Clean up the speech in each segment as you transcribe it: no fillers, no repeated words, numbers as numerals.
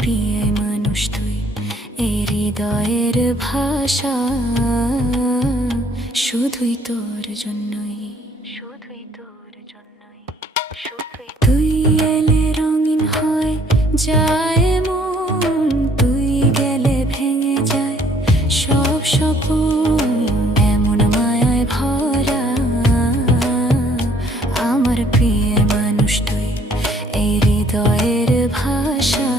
প্রিয় মানুষ তুই, এই হৃদয়ের ভাষা শুধুই তোর জন্যই, শুধুই তোর জন্যই, শুধুই তুই এলে রঙিন হয়ে যায় মন, তুই গেলে ভেঙে যায় সব স্বপ্ন। এমন মায়ায় ভরা আমার প্রিয় মানুষ তুই, এই হৃদয়ের ভাষা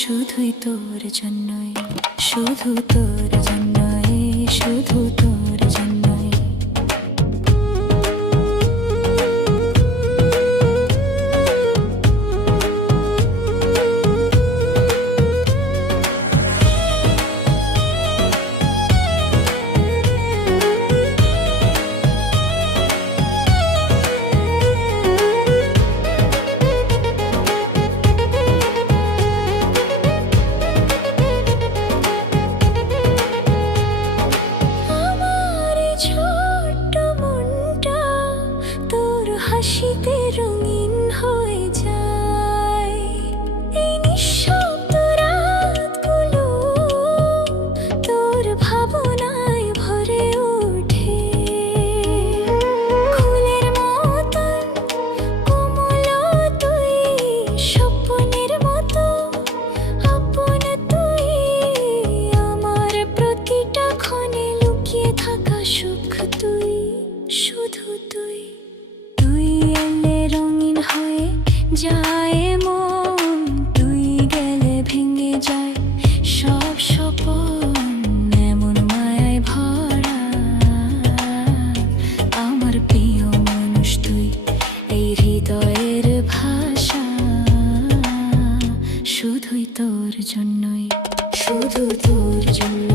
শুধুই তোর জন্যই, শুধু তোর জন্যই, শুধু তোর জন্যই। হাসিতে রঙিন হয়ে যায় এই নিঃশব্দ রাতগুলো, তোর ভাবনায় ভরে ওঠে। ফুলের মতন কোমল তুই, স্বপ্নের মতো আপন তুই, আমার প্রতিটা ক্ষণে লুকিয়ে থাকা সুখ তুই, শুধু তুই। তুই এলে রঙিন হয়ে যায় মন, তুই গেলে ভেঙে যায় সব স্বপন। এমন মায়ায় ভরা আমার প্রিয় মানুষ তুই, এই হৃদয়ের ভাষা শুধুই তোর জন্যই, শুধু তোর জন্য।